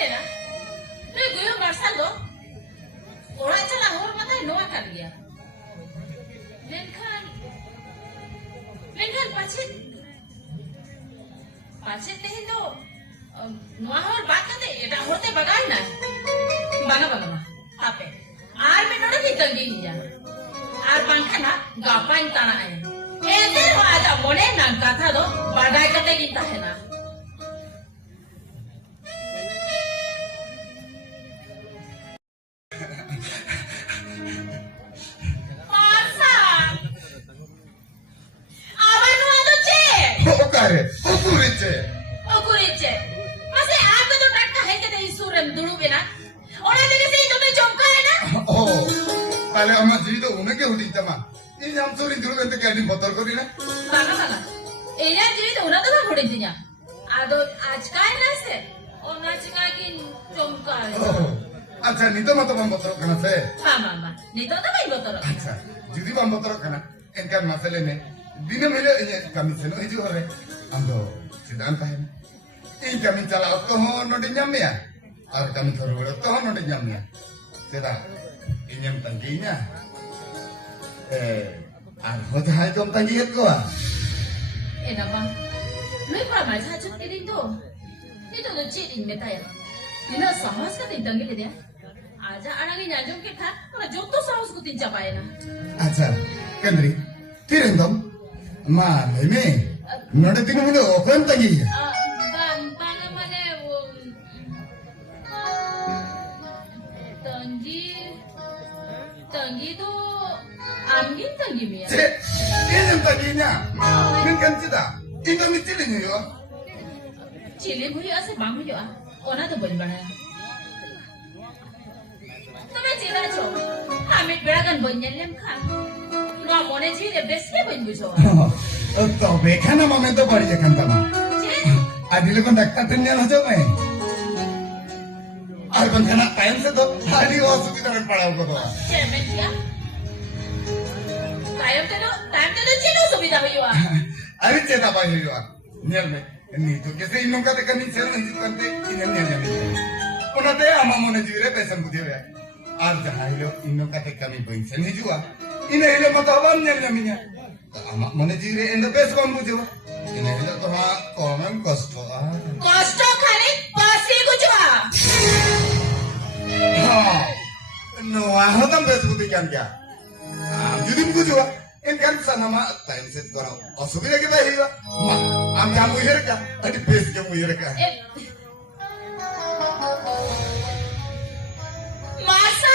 Era, no gue Marcelo. Orang celah orang mata noa kan dia. Lenkan pacit नहीं तो noa और बात करते ये dah होते बगाई ना. Banga apa? Ar में नोड़ा नहीं तंगी निया. Ar bangka ना गापाइन ताना है. ऐसे हो आजा मोने ना कथा दो बादाई करते गिनता है ना. Okurice. Masih apa tuh mereka hanya dari suram dulu bina. Orang dari sini tuh mencongkak na. Oh, kalau amat jadi tuh unek yang udah cama. Ini jam sore dulu kan tuh kayak botol kori na. Banga. Ini jadi tuh udah tuh nggak boleh dinya. Ado ajkai nase. Orang cikai congkak. Oh, acha nito mah tuh botol kana se. Mama. Nito tuh main botol. Acha, jadi botol kana. Enkan masalah nih. Dina mele ini kami seno hiju hore. Ando, sedang kahen. Ini kami cala auto hono di nyamnya. Ar kami terus auto hono di nyamnya. Sedang, ini yang tangginya. Ar hoja hai kom tanggiat ko ah. Nama, lu pernah macam macam ini tuh. Itu tuh ciri meta ya. Ini sama sekali tanggi dia. Aja orangnya nyajung kita, kalau jodoh sama sekali capai na. Acha, Kendri, kirim dong. Ma, ini, nade tinu muda okan tagi ya. Bang mana tanggi tuh angin tanggi mi ya. Ini taginya, ini kan cita. Ini mesti ini yo. Cili gue asal bang gue ah, ona tuh bener. Tapi cila cow, kami berakan banyak lem kan. Noa mone cili bestnya banyak cow. तो बेखा ना मैं तो पढ़ी जखन तमा आदिले को doctor tension हो जाओ मैं और बंद खाना टाइम से तो हाली असुविधा में पड़ा होगा तो चेयरमैन क्या टाइम तो चलो सुविधा हुई हुआ अरे चेता भाई हुई हुआ नियर में नहीं तो कैसे इन लोगों का देखा नहीं चल नहीं करते इन्हें नियर नहीं उन्हें ते आमा मोने जीवरे पैसा बुद्धि हुआ आज जहाँ इन लोगों का देखा नहीं पैसा नहीं जुआ इन्हें इन लोगों का अब नियर नहीं amak mana jire enda bes kon bujo ini itu tuh komen kosto kali pasti bujo no ah tam bes butikan kya jadi bujo ini kan sana mak time set korang asubila kita hiwa mak am jamu hirka tadi bes jamu hirka masa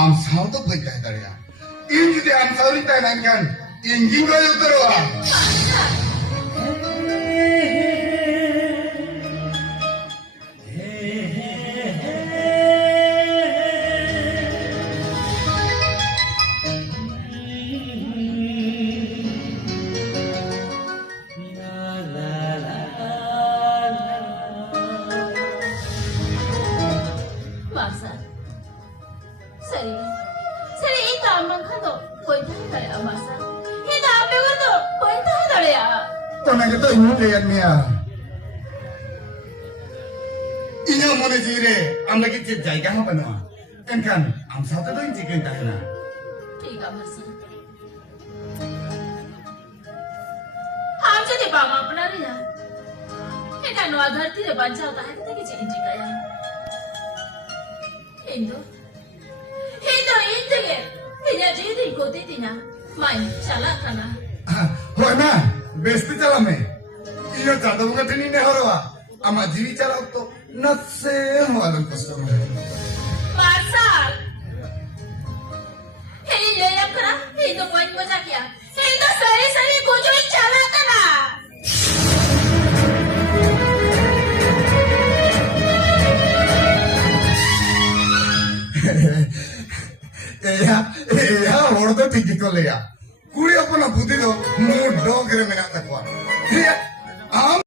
am sao tuh baik dah dari ya. Ini jadi am sao ini tak kan? Ingin kau itu terus. Lihat Mia, ini yang mana jire, am lagi cip jaga apa nama? Kan, am satu tu ini cikin tak na. Tiga masa. Am jadi bapa apa ni ya? Kan no adhar tire baca tak hai kita kici inci kaya. Indo ke? Tidak jadi ikuti tina, main salah kana. Wah na, besti jalan me. Iyo jatuh bukan ini nih horwa, ama jiri cara itu nase malam customer. Marsal, ini dia yang kena, itu poin masa kia, itu seri kucing cara tanah. एया हर तो ठीक को लेया कुड़ी अपना बुद्धि दो मुंह dog रे मेना तकवा आम